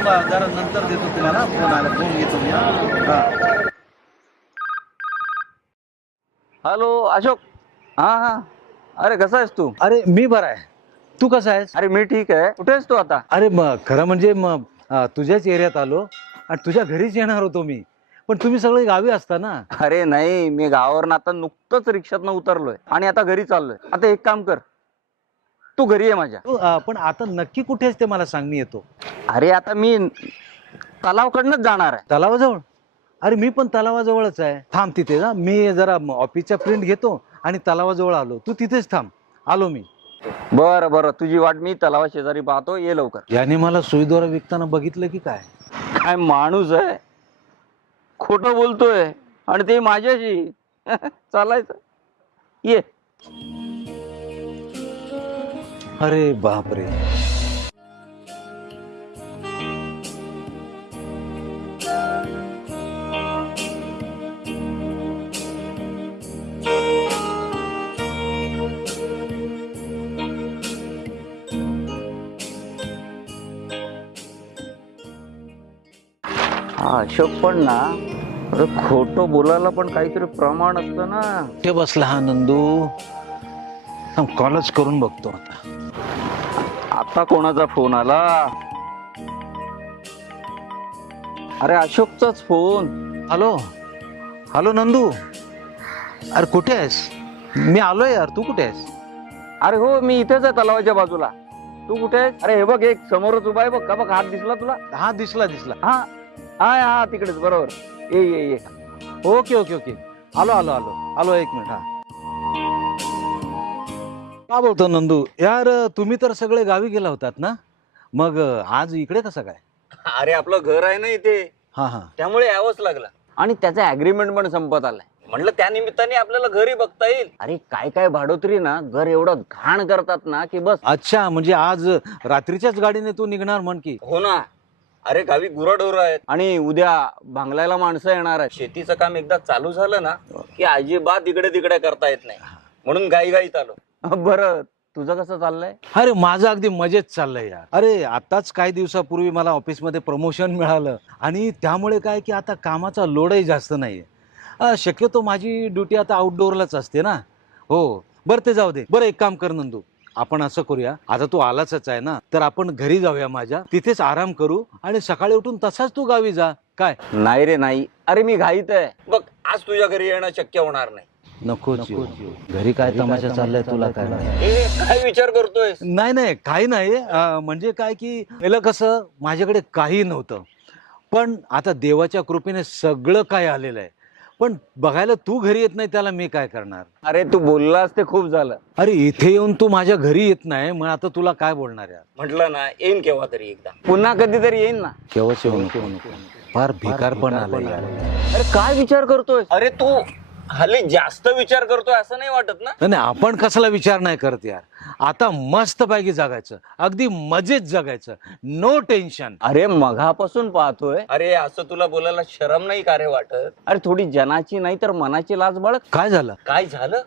थांबा जरा नंतर देतो तुम्हाला. फोन आला फोन घेतो मी. हा. हॅलो अशोक. हा हा. अरे कसा आहेस तू? अरे मी बरा आहे. तू कसा आहेस? अरे मी ठीक आहे. कुठे आहेस तू आता? अरे मग खरं म्हणजे मग अं, तुझ्याच एरियात आलो आणि तुझ्या घरीच येणार होतो मी. पण तुम्ही सगळे गावी असता ना? अरे नाही. मी गावावरून आता नुकतंच रिक्षातनं उतरलोय आणि आता घरी चाललोय. आता एक काम कर. तू घरी ये माझ्या. अं, पण आता नक्की कुठे आहेस ते मला सांग मी येतो. अरे आता मी तलावकडनंच जाणार आहे. तलावाजवळ? अरे मी पण तलावाजवळच आहे. थांब तिथे ना मी जरा म- ऑफिसच्या प्रिंट घेतो आणि तलावाजवळ आलो. तू तिथेच थांब. आलो मी. बरं बरं. तुझी वाट मी तलावा शेजारी पाहतो. ये लवकर. याने मला सुईद्वारा विकताना बघितलं की काय? काय माणूस आहे? खोट बोलतोय आणि ते माझ्याशी. चालायचं. ये. अरे बापरे. हा अशोक पण ना अरे खोटं बोलायला पण काहीतरी प्रमाण असतं ना. ते बसला हा नंदू. कॉलच करून बघतो आता. आता कोणाचा फोन आला? अरे अशोकचाच फोन. हॅलो? हॅलो नंदू? अरे कुठे आहेस? मी आलोय यार तू कुठे आहेस? अरे हो मी इथेच आहे तलावाच्या बाजूला. तू कुठे आहेस? अरे हे बघ एक समोरच उभा आहे बघ. का बघ हात दिसला तुला? हा दिसला दिसला. हा हा हा तिकडेच बरोबर. ये ये ये. Okay okay okay. आलो आलो आलो. आलो एक मिनिट हा. का बोलतो नंदू? यार तुम्ही तर सगळे गावी गेला होतात ना? मग आज इकडे कसं काय? अरे आपलं घर आहे ना इथे. हा हा. त्यामुळे यावंच लागलं. आणि त्याचं अग्रीमेंट पण संपत आलाय. म्हणलं त्या निमित्ताने आपल्याला घरी बघता येईल. अरे काय काय भाडोत्री ना घर एवढं घाण करतात ना की बस. अच्छा म्हणजे आज रात्रीच्याच गाडीने तू निघणार म्हण की. हो ना. अरे गावी गुराढोर आहेत. आणि उद्या भांगलायला माणसं येणार आहेत. शेतीचं काम एकदा चालू झालं ना की अजिबात इकडे तिकडे करता येत नाही. म्हणून गाई गाईत आलो. बरं तुझं कसं चाललंय? अरे माझं अगदी मजेत चाललंय यार. अरे आताच काही दिवसापूर्वी मला ऑफिसमध्ये प्रमोशन मिळालं. आणि त्यामुळे काय की आता कामाचा लोडही जास्त नाहीये. शक्यतो माझी ड्युटी आता आउटडोअरलाच असते ना? हो. बरं ते जाऊ दे. बरं एक काम कर नंदू. आपण असं करूया. आता तू आलाच आहे ना? तर आपण घरी जाऊया माझ्या. तिथेच आराम करू आणि सकाळी उठून तसाच तू गावी जा. काय? नाही रे नाही. अरे मी घाईत आहे. बघ आज तुझ्या घरी येणं शक्य होणार नाही. नको घरी काय तमाशा चाललाय तुला काय ए, काय विचार करतोय नाही नाही काही नाही. अं, म्हणजे काय की पहिलं कसं माझ्याकडे काही नव्हतं. पण आता देवाच्या कृपेने सगळं काय आलेलं आहे. पण बघायला तू घरी येत नाही त्याला मी काय करणार? अरे तू बोललास ते खूप झालं. अरे इथे येऊन तू माझ्या घरी येत नाही मग आता तुला काय बोलणार यार? म्हटलं ना येईन केव्हा तरी एकदा. पुन्हा कधीतरी येईन ना. केव्हाच येऊ नको. फार भिकार पण आलं यार अरे काय विचार करतोय अरे तू हल्ली जास्त विचार करतोय असं नाही वाटत ना? नाही, आपण कसला विचार नाही करत यार. आता मस्त पैकी जगायचं. अगदी मजेत जगायचं. नो टेन्शन अरे मघापासून पाहतोय. अरे असं तुला बोलायला शरम नाही का रे वाटत? अरे थोडी जनाची नाही तर मनाची लाज बाळग. काय झालं? काय झालं?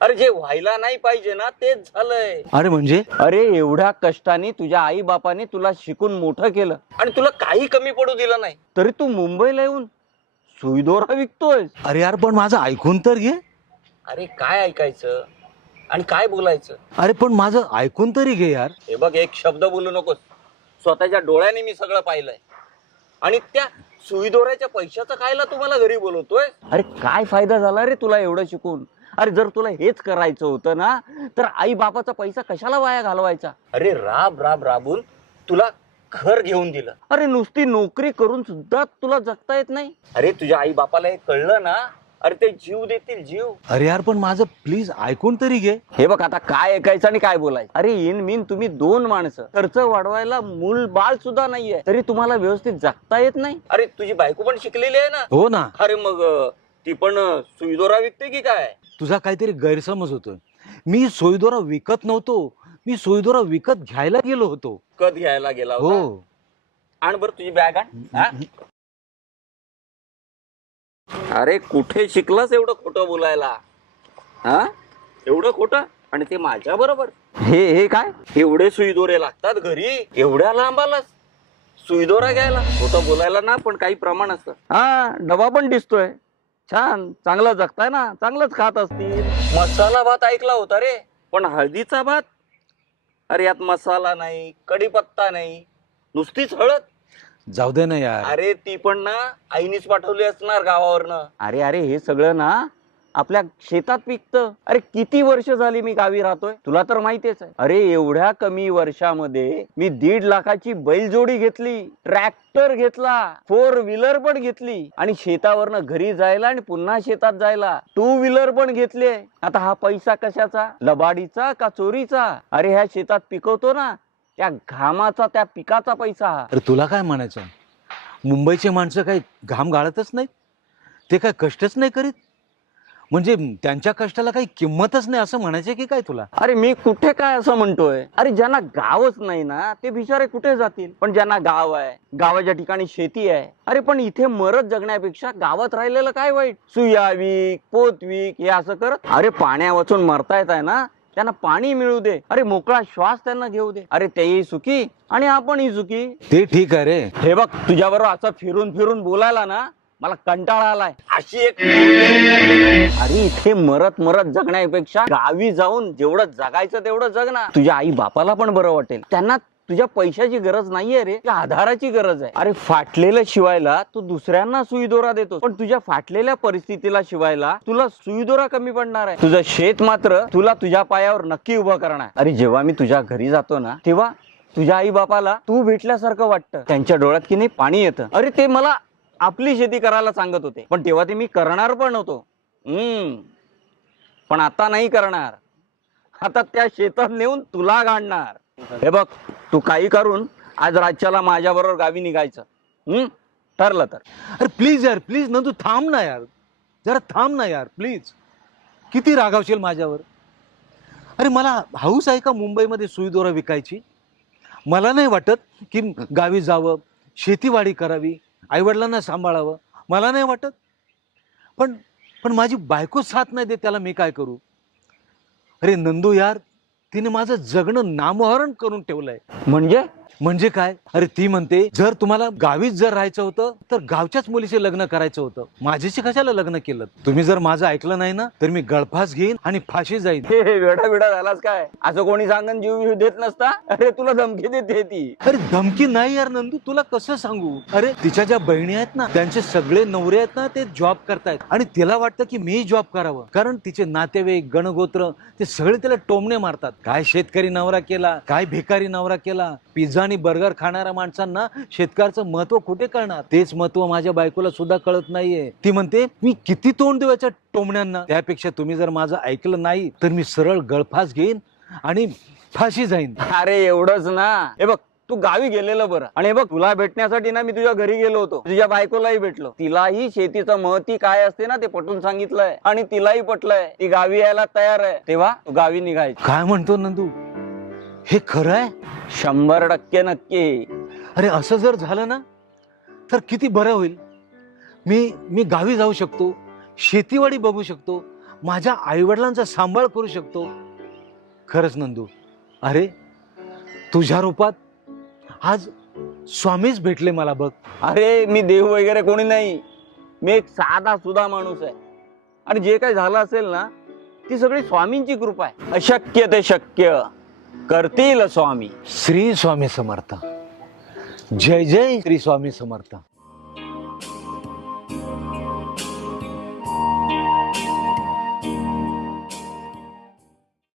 अरे जे व्हायला नाही पाहिजे ना तेच झालंय. अरे म्हणजे? अरे एवढ्या कष्टाने तुझ्या आई बापाने तुला शिकून मोठं केलं. आणि तुला काही कमी पडू दिलं नाही. तरी तू मुंबईला येऊन सुईदोरा विकतोय अरे यार पण माझं ऐकून तर घे. अरे काय ऐकायचं? आणि काय बोलायचं? अरे पण माझं ऐकून तरी घे यार. हे बघ एक शब्द बोलू नकोस. स्वतःच्या डोळ्याने मी सगळं पाहिलंय. आणि त्या सुईदोऱ्याच्या पैशाचं खायला तुम्हाला घरी बोलवतोय? अरे काय फायदा झाला रे तुला एवढं शिकून? अरे जर तुला हेच करायचं होतं ना तर आई बापाचा पैसा कशाला वाया घालवायचा? अरे राब राब राबून तुला घर घेऊन दिलं. अरे नुसती नोकरी करून सुद्धा तुला जगता येत नाही? अरे तुझ्या आई बापाला हे कळलं ना? अरे ते जीव देतील जीव. अरे यार पण माझं प्लीज ऐकून तरी घे. हे बघ आता काय ऐकायचं आणि काय बोलायचं. अरे इन मीन तुम्ही दोन माणसं. खर्च वाढवायला मूल बाळ सुद्धा नाहीये. तरी तुम्हाला व्यवस्थित जगता येत नाही? अरे तुझी बायको पण शिकलेली आहे ना? हो ना. अरे मग अं, ती पण अं, सुईदोरा विकते की काय? तुझा काहीतरी गैरसमज होतोय. मी सोयीदोरा विकत नव्हतो. मी सोयीदोरा विकत घ्यायला गेलो होतो. कद घ्यायला गेला हो. होता आण बरं तुझी बॅग आण. हा? अरे कुठे शिकलास एवढं खोटं बोलायला? हा? एवढं खोटं? आणि ते माझ्या बरोबर. हे हे काय? एवढे सुईदोरे लागतात घरी. एवढ्या लांब आलास. सुईदोरा घ्यायला. होतं बोलायला ना पण काही प्रमाण असतं. हा डबा पण दिसतोय. छान. चांगलं जगताय ना. चांगलंच खात असतील. मसाला भात ऐकला होता रे. पण हळदीचा भात? अरे यात मसाला नाही कढीपत्ता नाही नुसतीच हळद. जाऊ दे ना यार. अरे ती पण ना आईनीच पाठवली असणार गावावरनं. अरे अरे हे सगळं ना आपल्या शेतात पिकतं. अरे किती वर्ष झाली मी गावी राहतोय? तुला तर माहितीच आहे. अरे एवढ्या कमी वर्षामध्ये मी दीड लाखाची बैलजोडी घेतली ट्रॅक्टर घेतला फोर व्हीलर पण घेतली आणि शेतावरनं घरी जायला आणि पुन्हा शेतात जायला टू व्हीलर पण घेतले. आता हा पैसा कशाचा? लबाडीचा का चोरीचा? अरे ह्या शेतात पिकवतो ना त्या घामाचा त्या पिकाचा पैसा हा. अरे तुला काय म्हणायचं? मुंबईचे माणसं काही घाम गाळतच नाहीत? ते काय कष्टच नाही करीत? म्हणजे त्यांच्या कष्टाला काही किंमतच नाही असं म्हणायचं की काय तुला? अरे मी कुठे काय असं म्हणतोय? अरे ज्यांना गावच नाही ना ते बिचारे कुठे जातील? पण ज्यांना गाव आहे गावाच्या ठिकाणी शेती आहे. अरे पण इथे मरत जगण्यापेक्षा गावात राहिलेलं काय वाईट? सुया विक पोत विक हे असं करत? अरे पाण्या वाचून मरता येत आहे ना त्यांना पाणी मिळू दे. अरे मोकळा श्वास त्यांना घेऊ दे. अरे तेही सुखी आणि आपणही सुखी. ते ठीक आहे रे. हे बघ तुझ्याबरोबर असं फिरून फिरून बोलायला ना मला कंटाळा आलाय. अशी एक अरे इथे मरत मरत जगण्यापेक्षा गावी जाऊन जेवढं जगायचं तेवढं जग ना. तुझ्या आई बापाला पण बरं वाटेल. त्यांना तुझ्या पैशाची गरज नाहीये रे आधाराची गरज आहे. अरे फाटलेलं शिवायला तू दुसऱ्यांना सुईदोरा देतो पण तुझ्या फाटलेल्या परिस्थितीला शिवायला तुला सुईदोरा कमी पडणार आहे. तुझं शेत मात्र तुला तुझ्या पायावर नक्की उभं करणार. अरे जेव्हा मी तुझ्या घरी जातो ना तेव्हा तुझ्या आई बापाला तू भेटल्यासारखं वाटतं. त्यांच्या डोळ्यात की नाही पाणी येतं. अरे ते मला आपली शेती करायला सांगत होते. पण तेव्हा ते मी करणार पण होतो हम्म. पण आता नाही करणार. आता त्या शेतात नेऊन तुला गाडणार. हे बघ तू काही करून आज राज्याला माझ्याबरोबर गावी निघायचं. हम्म? ठरलं तर. अरे प्लीज यार प्लीज नंदू थांब ना यार. जरा थांब ना यार प्लीज किती रागावशील माझ्यावर? अरे मला हाऊस आहे का मुंबईमध्ये सुईदोरा विकायची? मला नाही वाटत की गावी जावं शेतीवाडी करावी. आईवडिलांना सांभाळावं. मला नाही वाटत. पण पण माझी बायको साथ नाही देत त्याला मी काय करू? अरे नंदू यार तिने माझं जगणं नामोहरण करून ठेवलंय. म्हणजे? म्हणजे काय? अरे ती म्हणते जर तुम्हाला गावीच जर राहायचं होतं तर गावच्याच मुलीचे लग्न करायचं होतं. माझ्याशी कशाला लग्न केलं? तुम्ही जर माझं ऐकलं नाही ना तर मी गळफास घेईन आणि फाशी जाईन. हे हे वेडा वेडा झालास काय? असं कोणी सांगन जीव देत नसता? अरे तुला धमकी देते ती. अरे धमकी नाही यार नंदू तुला कसं सांगू? अरे तिच्या ज्या बहिणी आहेत ना त्यांचे सगळे नवरे आहेत ना ते जॉब करतायत. आणि तिला वाटतं की मी जॉब करावं. कारण तिचे नातेवाईक गणगोत्र ते सगळे तिला टोमणे मारतात. काय शेतकरी नवरा केला काय भिकारी नवरा केला पिझ्झा आणि बर्गर खाणाऱ्या माणसांना शेतकऱ्याचं महत्त्व कुठे कळणार? तेच महत्त्व माझ्या बायकोला सुद्धा कळत नाहीये. ती म्हणते मी किती तोंड देऊ याच्या टोमण्यांना? त्यापेक्षा तुम्ही जर माझं ऐकलं नाही तर मी सरळ गळफास घेईन आणि फाशी जाईन. अरे एवढंच ना. हे बघ तू गावी गेलेलं बरं. आणि हे बघ तुला भेटण्यासाठी ना मी तुझ्या घरी गेलो होतो. तुझ्या बायकोलाही भेटलो. तिलाही शेतीचं महती काय असते ना ते पटून सांगितलंय. आणि तिलाही पटलंय. ती गावी यायला तयार आहे. तेव्हा तू गावी निघायची. काय म्हणतो नंदू? हे खरं आहे शंभर टक्के नक्की. अरे असं जर झालं ना तर किती बरं होईल. मी मी गावी जाऊ शकतो शेतीवाडी बघू शकतो माझ्या आईवडिलांचा सांभाळ करू शकतो. खरंच नंदू अरे तुझ्या रूपात आज स्वामीच भेटले मला बघ. अरे मी देव वगैरे कोणी नाही. मी एक साधा सुधा माणूस आहे. आणि जे काही झालं असेल ना ती सगळी स्वामींची कृपा आहे. अशक्य ते शक्य. करतील स्वामी. श्री स्वामी समर्थ. जय जय श्री स्वामी समर्थ.